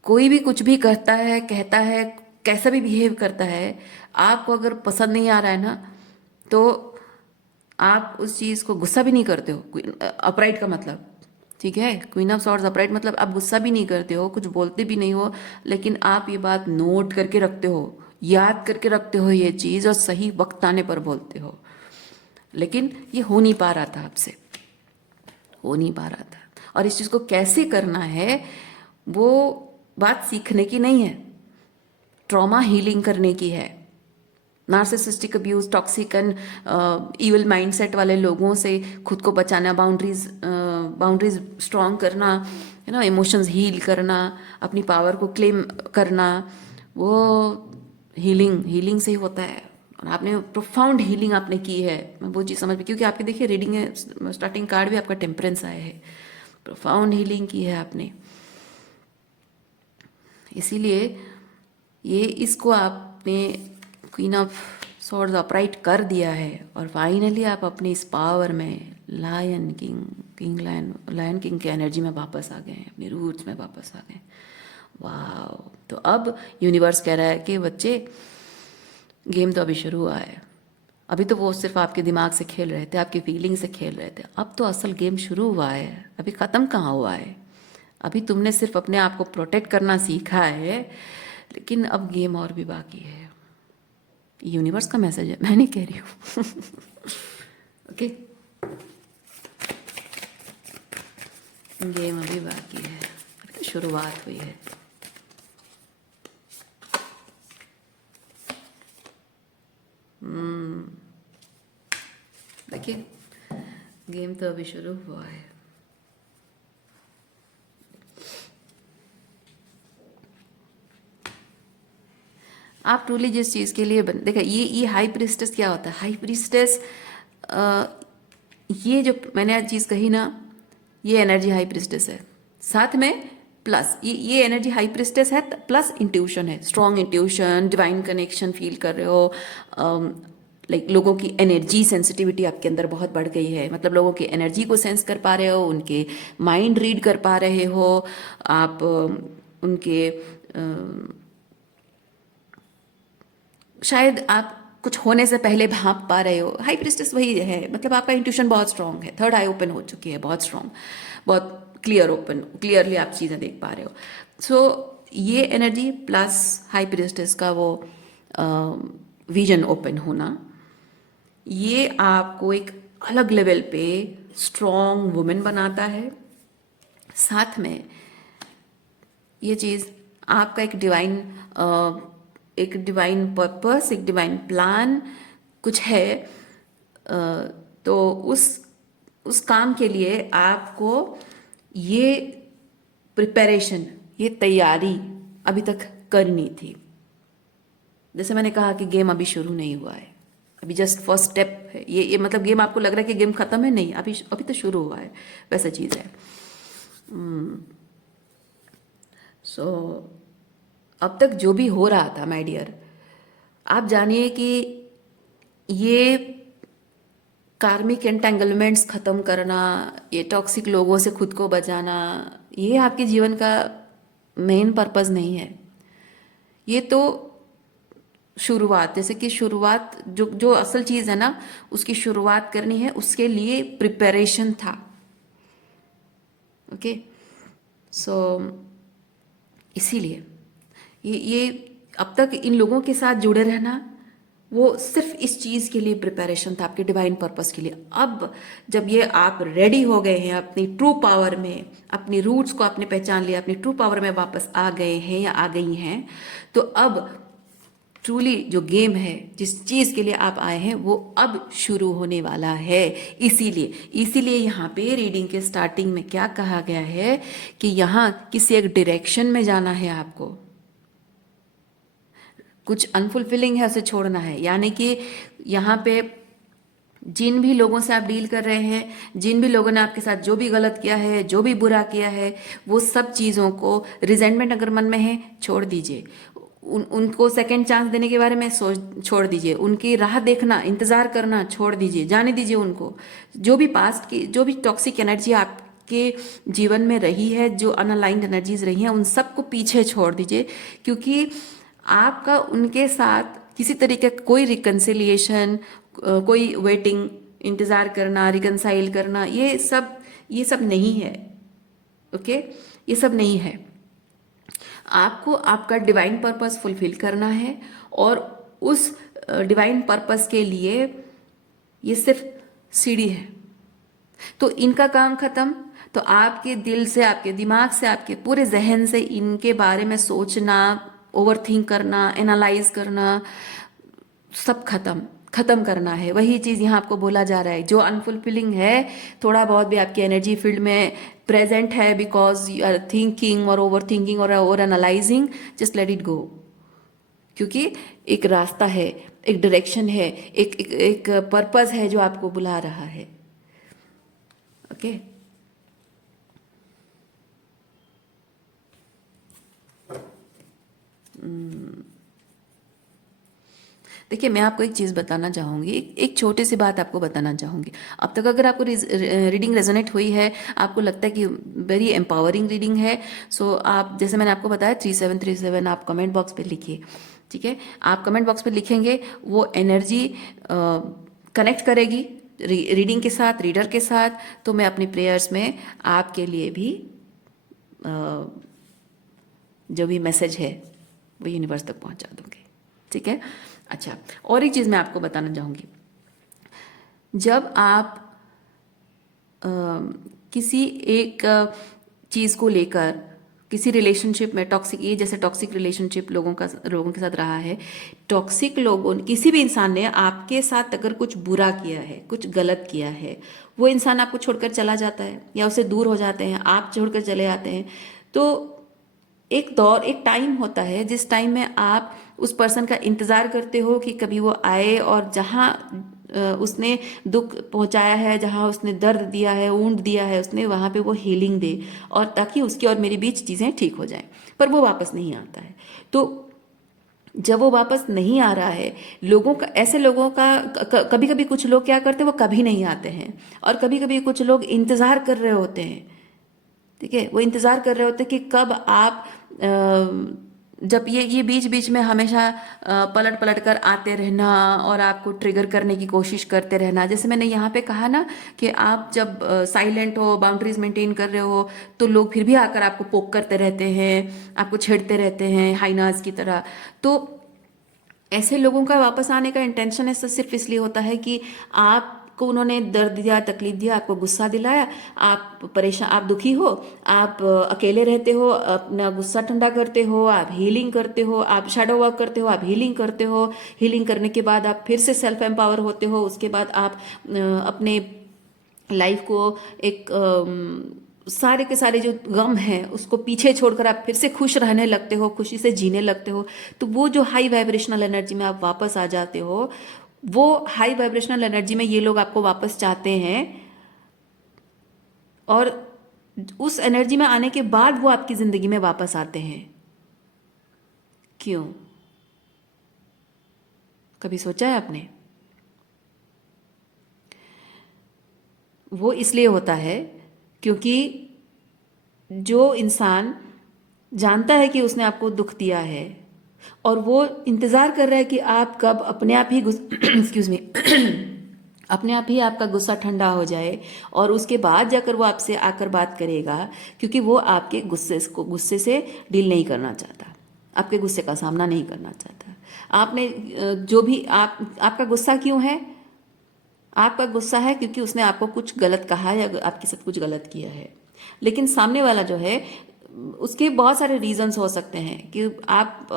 कोई भी कुछ भी कहता है, कैसा भी बिहेव करता है, आपको अगर पसंद नहीं आ रहा है ना, तो आप उस चीज़ को गुस्सा भी नहीं करते हो। अपराइट का मतलब, ठीक है, क्वीन ऑफ सॉर्ड्स अपराइट मतलब आप गुस्सा भी नहीं करते हो, कुछ बोलते भी नहीं हो, लेकिन आप ये बात नोट करके रखते हो, याद करके रखते हो ये चीज़, और सही वक्त आने पर बोलते हो। लेकिन ये हो नहीं पा रहा था आपसे, हो नहीं पा रहा था। और इस चीज़ को कैसे करना है, वो बात सीखने की नहीं है, ट्रॉमा हीलिंग करने की है। Narcissistic abuse, toxic and evil mindset वाले लोगों से खुद को बचाना, बाउंड्रीज स्ट्रॉन्ग करना, है ना, इमोशंस हील करना, अपनी पावर को क्लेम करना, वो हीलिंग से ही होता है। और आपने प्रोफाउंड हीलिंग आपने की है, मैं वो चीज़ समझ में, क्योंकि आपके देखिए रीडिंग है, स्टार्टिंग कार्ड भी आपका टेम्परेंस आया है, प्रोफाउंड हीलिंग की है आपने। इसीलिए ये इसको आपने क्वीन ऑफ सॉर्ड्स अपराइट कर दिया है, और फाइनली आप अपने इस पावर में लायन किंग के एनर्जी में वापस आ गए हैं, अपनी रूट्स में वापस आ गए। वाह! तो अब यूनिवर्स कह रहा है कि बच्चे, गेम तो अभी शुरू हुआ है। अभी तो वो सिर्फ आपके दिमाग से खेल रहे थे, आपकी फीलिंग से खेल रहे थे, अब तो असल गेम शुरू हुआ है, अभी ख़त्म कहाँ हुआ है। अभी तुमने सिर्फ अपने आप को प्रोटेक्ट करना सीखा है, लेकिन अब गेम और भी बाकी है। यूनिवर्स का मैसेज है, मैं नहीं कह रही हूँ। ओके, गेम अभी बाकी है, शुरुआत हुई है। देखिए, गेम तो अभी शुरू हुआ है। आप ट्रूली जिस चीज़ के लिए देखिए, ये हाई प्रीस्टेस क्या होता है? हाई प्रीस्टेस, ये जो मैंने आज चीज़ कही ना, ये एनर्जी हाई प्रीस्टेस है। साथ में प्लस ये एनर्जी हाई प्रीस्टेस है, प्लस इंट्यूशन है, strong intuition, divine connection feel कर रहे हो। लाइक लोगों की एनर्जी सेंसिटिविटी आपके अंदर बहुत बढ़ गई है, मतलब लोगों की एनर्जी को सेंस कर पा रहे हो, उनके माइंड रीड कर पा रहे हो आप, उनके शायद आप कुछ होने से पहले भाप पा रहे हो। हाई प्रीस्टेस वही है, मतलब आपका इंट्यूशन बहुत स्ट्रांग है, थर्ड आई ओपन हो चुकी है, बहुत स्ट्रांग, बहुत क्लियरली आप चीज़ें देख पा रहे हो। सो ये एनर्जी प्लस हाई प्रीस्टेस का वो विजन ओपन होना, ये आपको एक अलग लेवल पे स्ट्रांग वुमेन बनाता है। साथ में ये चीज़ आपका एक डिवाइन पर्पस, एक डिवाइन प्लान कुछ है, तो उस काम के लिए आपको ये प्रिपरेशन, ये तैयारी अभी तक करनी थी। जैसे मैंने कहा कि गेम अभी शुरू नहीं हुआ है, अभी जस्ट फर्स्ट स्टेप है ये मतलब गेम आपको लग रहा है कि गेम खत्म है, नहीं, अभी तो शुरू हुआ है, वैसा चीज़ है। सो अब तक जो भी हो रहा था माय डियर, आप जानिए कि ये कार्मिक एंटेंगलमेंट्स ख़त्म करना, ये टॉक्सिक लोगों से खुद को बचाना, ये आपके जीवन का मेन पर्पस नहीं है। ये तो शुरुआत, जैसे कि शुरुआत जो जो असल चीज़ है ना, उसकी शुरुआत करनी है, उसके लिए प्रिपरेशन था। ओके, सो इसीलिए ये अब तक इन लोगों के साथ जुड़े रहना वो सिर्फ इस चीज़ के लिए प्रिपरेशन था, आपके डिवाइन पर्पस के लिए। अब जब ये आप रेडी हो गए हैं अपनी ट्रू पावर में, अपनी रूट्स को आपने पहचान लिया, अपनी ट्रू पावर में वापस आ गए हैं या आ गई हैं, तो अब ट्रूली जो गेम है, जिस चीज़ के लिए आप आए हैं, वो अब शुरू होने वाला है। इसीलिए इसीलिए यहाँ पे रीडिंग के स्टार्टिंग में क्या कहा गया है कि यहाँ किसी एक डायरेक्शन में जाना है आपको, कुछ अनफुलफिलिंग है उसे छोड़ना है। यानी कि यहाँ पे जिन भी लोगों से आप डील कर रहे हैं, जिन भी लोगों ने आपके साथ जो भी गलत किया है, जो भी बुरा किया है, वो सब चीज़ों को, रिजेंटमेंट अगर मन में है छोड़ दीजिए, उनको सेकंड चांस देने के बारे में सोच छोड़ दीजिए, उनकी राह देखना, इंतज़ार करना छोड़ दीजिए, जाने दीजिए उनको। जो भी पास्ट की, जो भी टॉक्सिक एनर्जी आपके जीवन में रही है, जो अनअलाइंड एनर्जीज रही हैं, उन सबको पीछे छोड़ दीजिए। क्योंकि आपका उनके साथ किसी तरीके का कोई रिकन्सिलिएशन, कोई वेटिंग, इंतज़ार करना, रिकनसाइल करना, ये सब नहीं है। ओके, ये सब नहीं है। आपको आपका डिवाइन पर्पस फुलफिल करना है, और उस डिवाइन पर्पस के लिए ये सिर्फ सीढ़ी है। तो इनका काम खत्म, तो आपके दिल से, आपके दिमाग से, आपके पूरे जहन से इनके बारे में सोचना, ओवर थिंक करना, एनालाइज करना, सब खत्म करना है। वही चीज़ यहाँ आपको बोला जा रहा है। जो अनफुलफिलिंग है, थोड़ा बहुत भी आपकी एनर्जी फील्ड में प्रेजेंट है, बिकॉज यू आर थिंकिंग और ओवर थिंकिंग और over analysing, just let it go. क्योंकि एक रास्ता है, एक डायरेक्शन है, एक पर्पस है जो आपको बुला रहा है। ओके, देखिए मैं आपको एक चीज़ बताना चाहूँगी, एक छोटी सी बात आपको बताना चाहूँगी। अब तक अगर आपको रीडिंग रेजोनेट हुई है, आपको लगता है कि वेरी एम्पावरिंग रीडिंग है, सो आप, जैसे मैंने आपको बताया 3737, आप कमेंट बॉक्स पे लिखिए। ठीक है, आप कमेंट बॉक्स पे लिखेंगे, वो एनर्जी कनेक्ट करेगी रीडिंग के साथ, रीडर के साथ, तो मैं अपनी प्रेयर्स में आपके लिए भी जो भी मैसेज है वो यूनिवर्स तक पहुंचा दूंगी। ठीक है, अच्छा, और एक चीज़ मैं आपको बताना चाहूँगी। जब आप किसी एक चीज़ को लेकर, किसी रिलेशनशिप में, टॉक्सिक, ये जैसे टॉक्सिक रिलेशनशिप लोगों के साथ रहा है, टॉक्सिक लोगों, किसी भी इंसान ने आपके साथ अगर कुछ बुरा किया है, कुछ गलत किया है, वो इंसान आपको छोड़कर चला जाता है या उससे दूर हो जाते हैं, आप छोड़कर चले जाते हैं, तो एक दौर, एक टाइम होता है जिस टाइम में आप उस पर्सन का इंतज़ार करते हो कि कभी वो आए और जहाँ उसने दुख पहुंचाया है, जहाँ उसने दर्द दिया है, वुंड दिया है उसने, वहाँ पे वो हीलिंग दे, और ताकि उसकी और मेरे बीच चीज़ें ठीक हो जाएं। पर वो वापस नहीं आता है। तो जब वो वापस नहीं आ रहा है, लोगों का, ऐसे लोगों का, कभी कभी कुछ लोग क्या करते हैं, वो कभी नहीं आते हैं, और कभी कभी कुछ लोग इंतज़ार कर रहे होते हैं। ठीक है, वो इंतज़ार कर रहे होते हैं कि कब आप जब ये बीच बीच में हमेशा पलट पलट कर आते रहना और आपको ट्रिगर करने की कोशिश करते रहना। जैसे मैंने यहाँ पे कहा ना कि आप जब साइलेंट हो, बाउंड्रीज मेंटेन कर रहे हो, तो लोग फिर भी आकर आपको पोक करते रहते हैं, आपको छेड़ते रहते हैं हाइनाज की तरह। तो ऐसे लोगों का वापस आने का इंटेंशन ऐसा सिर्फ इसलिए होता है कि आपको उन्होंने दर्द दिया, तकलीफ दिया, आपको गुस्सा दिलाया, आप परेशान, आप दुखी हो, आप अकेले रहते हो, अपना गुस्सा ठंडा करते हो, आप हीलिंग करते हो, आप शैडो वर्क करते हो, आप हीलिंग करते हो, हीलिंग करने के बाद आप फिर से सेल्फ एम्पावर होते हो, उसके बाद आप अपने लाइफ को एक सारे के सारे जो गम हैं उसको पीछे छोड़कर आप फिर से खुश रहने लगते हो, खुशी से जीने लगते हो। तो वो जो हाई वाइब्रेशनल एनर्जी में आप वापस आ जाते हो, वो हाई वाइब्रेशनल एनर्जी में ये लोग आपको वापस चाहते हैं, और उस एनर्जी में आने के बाद वो आपकी ज़िंदगी में वापस आते हैं। क्यों? कभी सोचा है आपने? वो इसलिए होता है क्योंकि जो इंसान जानता है कि उसने आपको दुख दिया है और वो इंतज़ार कर रहा है कि आप कब अपने आप ही एक्सक्यूज़ मी अपने आप ही आपका गुस्सा ठंडा हो जाए, और उसके बाद जाकर वो आपसे आकर बात करेगा, क्योंकि वो आपके गुस्से से डील नहीं करना चाहता, आपके गुस्से का सामना नहीं करना चाहता, आपने जो भी आपका गुस्सा क्यों है? आपका गुस्सा है क्योंकि उसने आपको कुछ गलत कहा या आपके साथ कुछ गलत किया है। लेकिन सामने वाला जो है उसके बहुत सारे रीजंस हो सकते हैं कि आप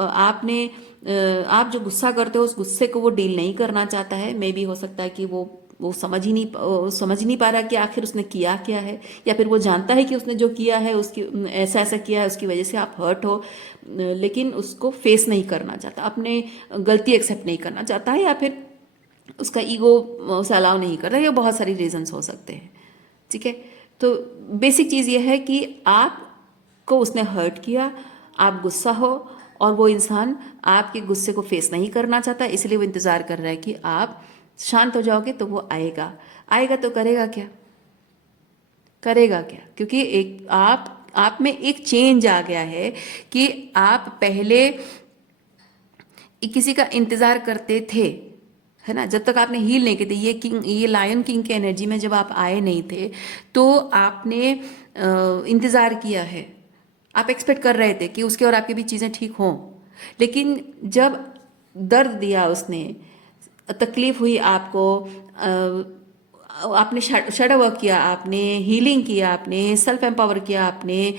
जो गुस्सा करते हो उस गुस्से को वो डील नहीं करना चाहता है। मे बी हो सकता है कि वो समझ ही नहीं पा रहा कि आखिर उसने किया क्या है, या फिर वो जानता है कि उसने जो किया है उसकी ऐसा ऐसा किया है, उसकी वजह से आप हर्ट हो, लेकिन उसको फेस नहीं करना चाहता, अपने गलती एक्सेप्ट नहीं करना चाहता है, या फिर उसका ईगो उसे अलाउ नहीं करता। ये बहुत सारी रीजंस हो सकते हैं। ठीक है, तो बेसिक चीज़ ये है कि आपको उसने हर्ट किया, आप गुस्सा हो, और वो इंसान आपके गुस्से को फेस नहीं करना चाहता, इसलिए वो इंतज़ार कर रहा है कि आप शांत हो जाओगे तो वो आएगा। आएगा तो करेगा क्या? करेगा क्या? क्योंकि आप में एक चेंज आ गया है कि आप पहले किसी का इंतजार करते थे, है ना, जब तक आपने हील नहीं की थी। ये लायन किंग के एनर्जी में जब आप आए नहीं थे तो आपने इंतजार किया है, आप एक्सपेक्ट कर रहे थे कि उसके और आपके बीच चीज़ें ठीक हों। लेकिन जब दर्द दिया उसने, तकलीफ हुई आपको, आपने शेडो वर्क किया, आपने हीलिंग किया, आपने सेल्फ एम्पावर किया, आपने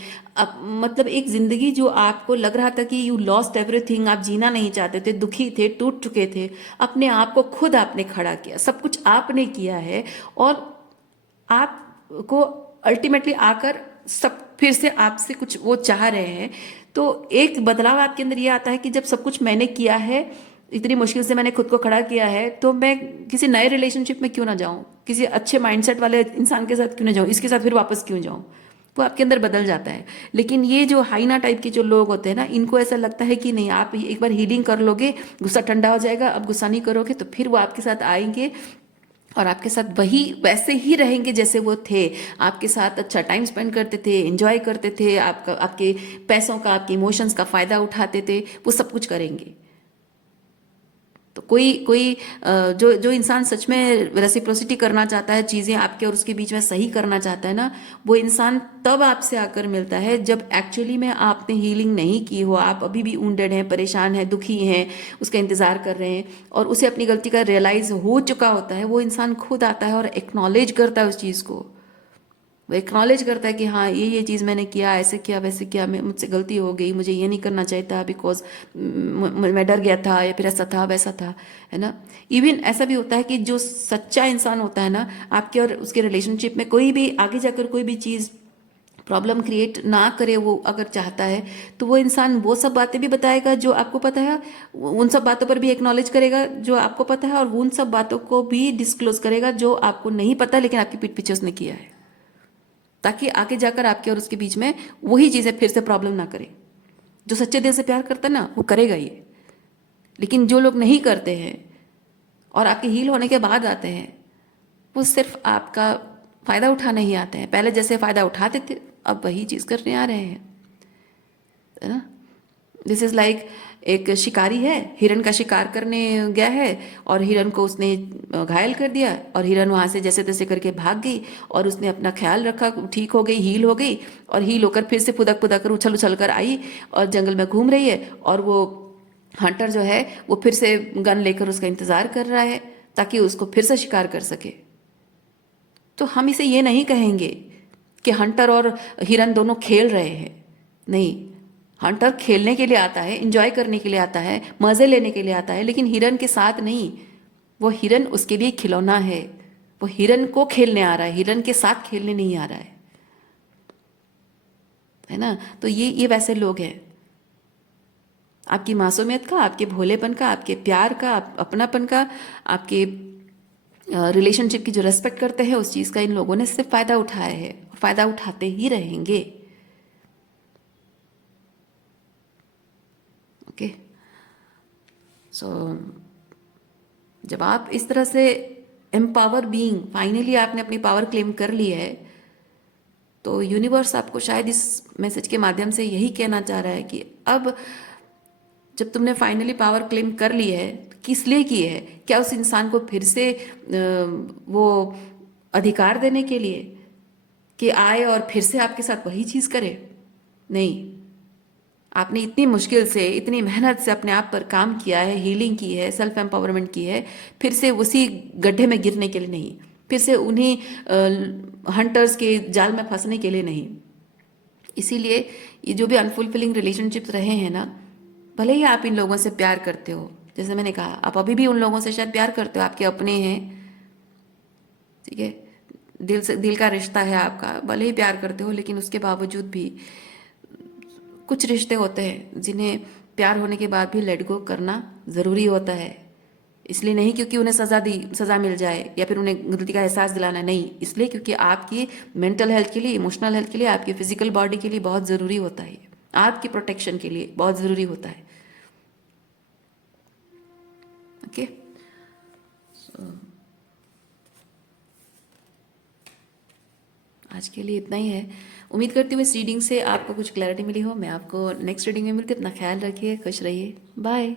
मतलब एक जिंदगी जो आपको लग रहा था कि यू लॉस्ट एवरीथिंग, आप जीना नहीं चाहते थे, दुखी थे, टूट चुके थे, अपने आप को खुद आपने खड़ा किया, सब कुछ आपने किया है। और आपको अल्टीमेटली आकर सब फिर से आपसे कुछ वो चाह रहे हैं। तो एक बदलाव आपके अंदर ये आता है कि जब सब कुछ मैंने किया है, इतनी मुश्किल से मैंने खुद को खड़ा किया है, तो मैं किसी नए रिलेशनशिप में क्यों ना जाऊं, किसी अच्छे माइंडसेट वाले इंसान के साथ क्यों ना जाऊं, इसके साथ फिर वापस क्यों जाऊं। वो आपके अंदर बदल जाता है। लेकिन ये जो हाइना टाइप के जो लोग होते हैं ना, इनको ऐसा लगता है कि नहीं, आप एक बार हीलिंग कर लोगे, गुस्सा ठंडा हो जाएगा, अब गुस्सा नहीं करोगे तो फिर वो आपके साथ आएंगे और आपके साथ वही वैसे ही रहेंगे जैसे वो थे। आपके साथ अच्छा टाइम स्पेंड करते थे, एंजॉय करते थे, आपके पैसों का, आपके इमोशंस का फ़ायदा उठाते थे, वो सब कुछ करेंगे। तो कोई कोई जो जो इंसान सच में रेसिप्रोसिटी करना चाहता है, चीज़ें आपके और उसके बीच में सही करना चाहता है ना, वो इंसान तब आपसे आकर मिलता है जब एक्चुअली में आपने हीलिंग नहीं की हो, आप अभी भी वुंडेड हैं, परेशान हैं, दुखी हैं, उसका इंतज़ार कर रहे हैं, और उसे अपनी गलती का रियलाइज़ हो चुका होता है। वो इंसान खुद आता है और एक्नॉलेज करता है उस चीज़ को। वो एक्नॉलेज करता है कि हाँ, ये चीज़ मैंने किया, ऐसे किया, वैसे किया, मैं मुझसे गलती हो गई, मुझे ये नहीं करना चाहिए था, बिकॉज मैं डर गया था, या फिर ऐसा था वैसा था, है ना। इवन ऐसा भी होता है कि जो सच्चा इंसान होता है ना, आपके और उसके रिलेशनशिप में कोई भी आगे जाकर कोई भी चीज़ प्रॉब्लम क्रिएट ना करे, वो अगर चाहता है तो वो इंसान वो सब बातें भी बताएगा जो आपको पता है, उन सब बातों पर भी एक्नॉलेज करेगा जो आपको पता है, और उन सब बातों को भी डिस्क्लोज करेगा जो आपको नहीं पता लेकिन आपकी पीठ पीछे उसने किया है, ताकि आगे जाकर आपके और उसके बीच में वही चीज़ें फिर से प्रॉब्लम ना करे। जो सच्चे दिल से प्यार करता है ना, वो करेगा ये। लेकिन जो लोग नहीं करते हैं और आपके हील होने के बाद आते हैं, वो सिर्फ आपका फ़ायदा उठाने ही आते हैं। पहले जैसे फ़ायदा उठाते थे, अब वही चीज़ करने आ रहे हैं, है ना। दिस इज़ लाइक एक शिकारी है, हिरन का शिकार करने गया है, और हिरन को उसने घायल कर दिया, और हिरन वहाँ से जैसे तैसे करके भाग गई, और उसने अपना ख्याल रखा, ठीक हो गई, हील हो गई, और हील होकर फिर से पुदक पुदक कर उछल उछल कर आई और जंगल में घूम रही है। और वो हंटर जो है वो फिर से गन लेकर उसका इंतज़ार कर रहा है ताकि उसको फिर से शिकार कर सके। तो हम इसे ये नहीं कहेंगे कि हंटर और हिरन दोनों खेल रहे हैं, नहीं। हंटर खेलने के लिए आता है, इंजॉय करने के लिए आता है, मज़े लेने के लिए आता है, लेकिन हिरन के साथ नहीं। वो हिरन उसके लिए खिलौना है, वो हिरन को खेलने आ रहा है, हिरन के साथ खेलने नहीं आ रहा है ना। तो ये वैसे लोग हैं। आपकी मासूमियत का, आपके भोलेपन का, आपके प्यार का, अपनापन का, आपके रिलेशनशिप की जो रेस्पेक्ट करते हैं, उस चीज़ का इन लोगों ने सिर्फ फ़ायदा उठाया है, फ़ायदा उठाते ही रहेंगे। ओके, सो जब आप इस तरह से एम्पावर बीइंग, फाइनली आपने अपनी पावर क्लेम कर ली है, तो यूनिवर्स आपको शायद इस मैसेज के माध्यम से यही कहना चाह रहा है कि अब जब तुमने फाइनली पावर क्लेम कर ली है, तो किस लिए की है? क्या उस इंसान को फिर से वो अधिकार देने के लिए कि आए और फिर से आपके साथ वही चीज़ करे? नहीं। आपने इतनी मुश्किल से इतनी मेहनत से अपने आप पर काम किया है, हीलिंग की है, सेल्फ एम्पावरमेंट की है, फिर से उसी गड्ढे में गिरने के लिए नहीं, फिर से उन्हीं हंटर्स के जाल में फंसने के लिए नहीं। इसीलिए ये जो भी अनफुलफिलिंग रिलेशनशिप्स रहे हैं ना, भले ही आप इन लोगों से प्यार करते हो, जैसे मैंने कहा आप अभी भी उन लोगों से शायद प्यार करते हो, आपके अपने हैं, ठीक है, दिल से दिल का रिश्ता है आपका, भले ही प्यार करते हो, लेकिन उसके बावजूद भी कुछ रिश्ते होते हैं जिन्हें प्यार होने के बाद भी लेट गो करना ज़रूरी होता है। इसलिए नहीं क्योंकि उन्हें सज़ा मिल जाए या फिर उन्हें गलती का एहसास दिलाना, नहीं, इसलिए क्योंकि आपकी मेंटल हेल्थ के लिए, इमोशनल हेल्थ के लिए, आपकी फिजिकल बॉडी के लिए बहुत ज़रूरी होता है, आपकी प्रोटेक्शन के लिए बहुत ज़रूरी होता है। ओके, आज के लिए इतना ही है। उम्मीद करती हूँ इस रीडिंग से आपको कुछ क्लैरिटी मिली हो। मैं आपको नेक्स्ट रीडिंग में मिलती हूँ। अपना ख्याल रखिए, खुश रहिए, बाय।